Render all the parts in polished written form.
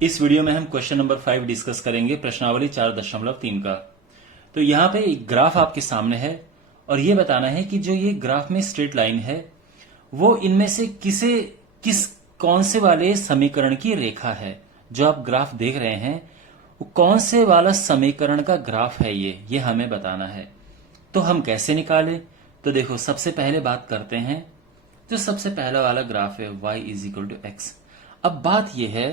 इस वीडियो में हम क्वेश्चन नंबर 5 डिस्कस करेंगे, प्रश्नावली 4.3 का। तो यहाँ पे एक ग्राफ आपके सामने है और ये बताना है कि जो ये ग्राफ में स्ट्रेट लाइन है वो इनमें से किस कौन से वाले समीकरण की रेखा है। जो आप ग्राफ देख रहे हैं वो कौन से वाला समीकरण का ग्राफ है, ये हमें बताना है। तो हम कैसे निकालें? तो देखो, सबसे पहले बात करते हैं। जो सबसे पहला वाला ग्राफ है y is equal to X. अब बात यह है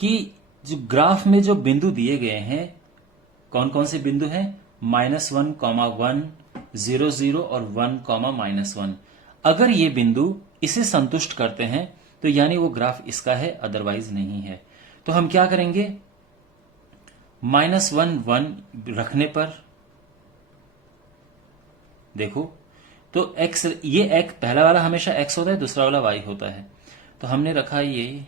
कि जो ग्राफ में जो बिंदु दिए गए हैं, कौन कौन से बिंदु हैं? -1, 1, 0, 0 और 1, -1। अगर ये बिंदु इसे संतुष्ट करते हैं तो यानी वो ग्राफ इसका है, अदरवाइज नहीं है। तो हम क्या करेंगे? -1, 1 रखने पर देखो तो x, ये x पहला वाला हमेशा x होता है, दूसरा वाला y होता है। तो हमने रखा ये,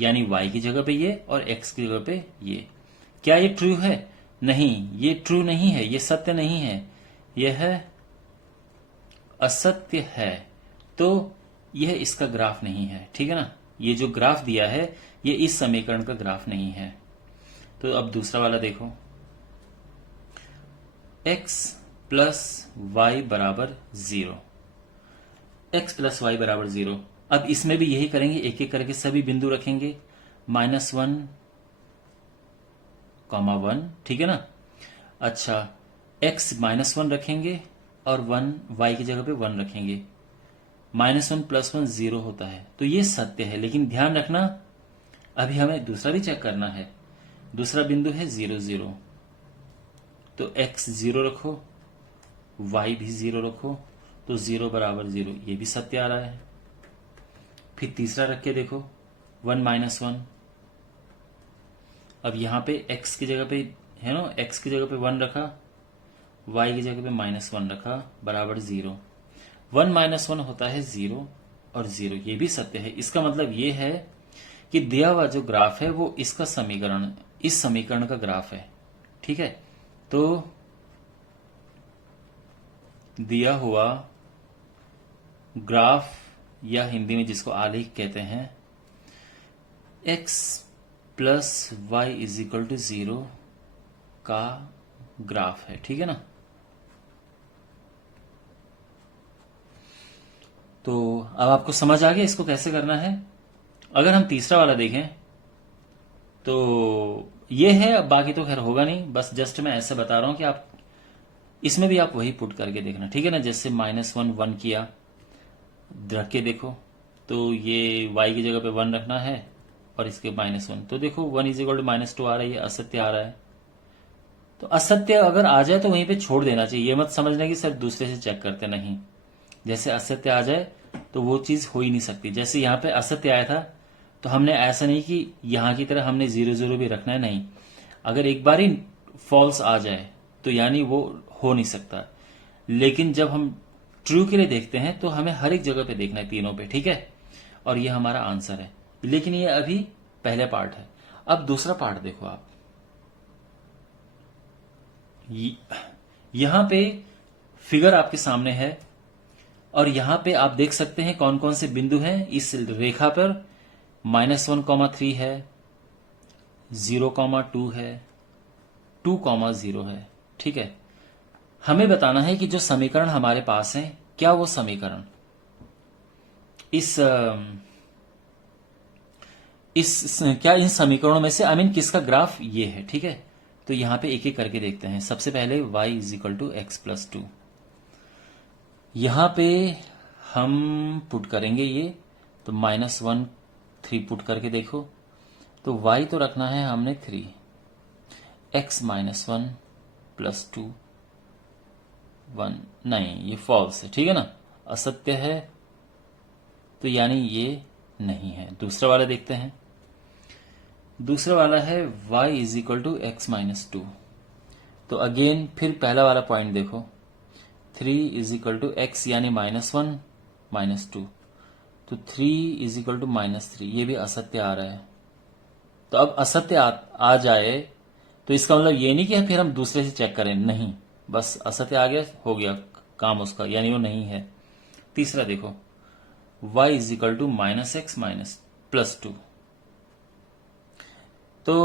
यानी y की जगह पे ये और x की जगह पे ये। क्या ये ट्रू है? नहीं, ये ट्रू नहीं है, ये सत्य नहीं है, यह असत्य है। तो यह इसका ग्राफ नहीं है, ठीक है ना। ये जो ग्राफ दिया है ये इस समीकरण का ग्राफ नहीं है। तो अब दूसरा वाला देखो, x प्लस वाई बराबर 0। x प्लस वाई बराबर 0। अब इसमें भी यही करेंगे, एक एक करके सभी बिंदु रखेंगे। -1, 1, ठीक है ना। अच्छा, x -1 रखेंगे और 1 y की जगह पे 1 रखेंगे। -1 + 1 0 होता है, तो ये सत्य है। लेकिन ध्यान रखना, अभी हमें दूसरा भी चेक करना है। दूसरा बिंदु है 0, 0। तो x 0 रखो, y भी 0 रखो, तो 0 बराबर 0, ये भी सत्य आ रहा है। फिर तीसरा रख के देखो, 1, -1। अब यहां पे x की जगह पे है ना, x की जगह पे 1 रखा, y की जगह पे -1 रखा, बराबर 0। 1 -1 होता है 0 और 0, ये भी सत्य है। इसका मतलब ये है कि दिया हुआ जो ग्राफ है वो इसका समीकरण, इस समीकरण का ग्राफ है, ठीक है। तो दिया हुआ ग्राफ, या हिंदी में जिसको आलेख कहते हैं, x plus Y is equal to 0 का ग्राफ है, ठीक है ना। तो अब आपको समझ आ गया इसको कैसे करना है। अगर हम तीसरा वाला देखें तो ये है, अब बाकी तो खैर होगा नहीं, बस जस्ट मैं ऐसे बता रहा हूं कि आप इसमें भी आप वही पुट करके देखना, ठीक है ना। जैसे -1, 1 किया, रख के देखो, तो ये y की जगह पे 1 रखना है और इसके -1। तो देखो 1 = -2 आ रहा है, ये असत्य आ रहा है। तो असत्य अगर आ जाए तो वहीं पे छोड़ देना चाहिए। ये मत समझना कि सर दूसरे से चेक करते, नहीं। जैसे असत्य आ जाए तो वो चीज हो ही नहीं सकती। जैसे यहाँ पे असत्य आया था तो हमने ऐसा नहीं कि यहां की तरह हमने 0, 0 भी रखना है, नहीं। अगर एक बार ही फॉल्स आ जाए तो यानी वो हो नहीं सकता। लेकिन जब हम ट्रू के लिए देखते हैं तो हमें हर एक जगह पे देखना है, तीनों पे, ठीक है। और ये हमारा आंसर है। लेकिन ये अभी पहले पार्ट है। अब दूसरा पार्ट देखो आप, यहां पे फिगर आपके सामने है और यहां पे आप देख सकते हैं कौन कौन से बिंदु हैं इस रेखा पर। -1, 3 है, 0, 2 है, 2, 0 है, ठीक है। हमें बताना है कि जो समीकरण हमारे पास है, क्या वो समीकरण क्या इन समीकरणों में से किसका ग्राफ ये है, ठीक है। तो यहां पे एक एक करके देखते हैं। सबसे पहले y = x + 2। यहां पे हम पुट करेंगे ये, तो -1, 3 पुट करके देखो, तो y तो रखना है हमने 3, x -1 + 2, 1, नहीं, ये फॉल्स है, ठीक है ना, असत्य है। तो यानी ये नहीं है। दूसरा वाला देखते हैं। दूसरा वाला है y = x - 2। तो अगेन फिर पहला वाला पॉइंट देखो, 3 = x यानी -1 -2। तो 3 = -3, ये भी असत्य आ रहा है। तो अब असत्य आ जाए तो इसका मतलब ये नहीं कि फिर हम दूसरे से चेक करें, नहीं, बस असत्य आ गया, हो गया काम उसका, यानी वो नहीं है। तीसरा देखो, y = -x - +2। तो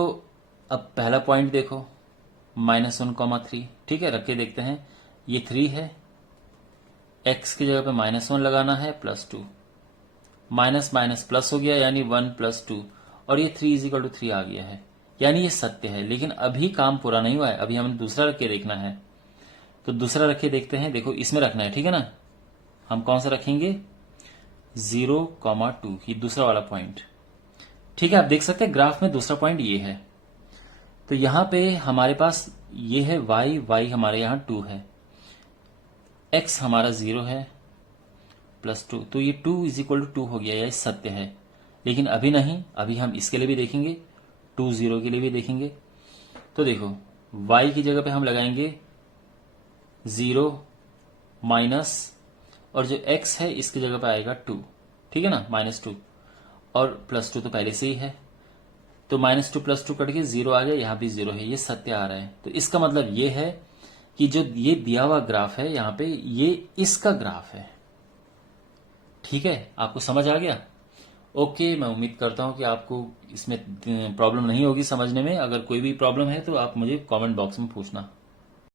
अब पहला पॉइंट देखो, -1,3, ठीक है, रख के देखते हैं। ये 3 है, x की जगह पे -1 लगाना है, +2, माइनस माइनस प्लस हो गया, यानी 1 + 2, और ये 3 = 3 आ गया है, यानी ये सत्य है। लेकिन अभी काम पूरा नहीं हुआ है, अभी हमें दूसरा रख के देखना है। तो दूसरा रख के देखते हैं। देखो इसमें रखना है, ठीक है ना। हम कौन सा रखेंगे, 0,2, ये दूसरा वाला पॉइंट, ठीक है। आप देख सकते हैं ग्राफ में दूसरा पॉइंट ये है। तो यहां पे हमारे पास ये है y हमारे यहां 2 है, x हमारा 0 है, +2, तो ये 2 = 2 हो गया, यह सत्य है। लेकिन अभी नहीं, अभी हम इसके लिए भी देखेंगे, 2 0 के लिए भी देखेंगे। तो देखो y की जगह पे हम लगाएंगे 0 माइनस, और जो x है इसकी जगह पे आएगा 2, ठीक है ना, -2, और +2 तो पहले से ही है, तो -2 +2 कट के 0 आ गया, यहां भी 0 है, ये सत्य आ रहा है। तो इसका मतलब ये है कि जो ये दिया हुआ ग्राफ है यहां पे, ये इसका ग्राफ है, ठीक है। आपको समझ आ गया? ओके, मैं उम्मीद करता हूं कि आपको इसमें प्रॉब्लम नहीं होगी समझने में। अगर कोई भी प्रॉब्लम है तो आप मुझे कमेंट बॉक्स में पूछना।